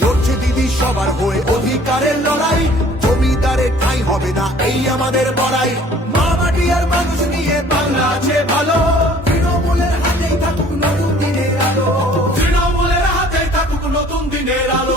লড়ছে দিদি সবার হয়ে অধিকারের লড়াই, জমিদারের ঠাঁই হবে না এই আমাদের বড়াই। মা মাটি আর মানুষ নিয়ে বাংলা আছে ভালো, তৃণমূলের হাতেই থাকুক নতুন দিনের আলো, তৃণমূলের হাতেই থাকুক নতুন দিনের আলো।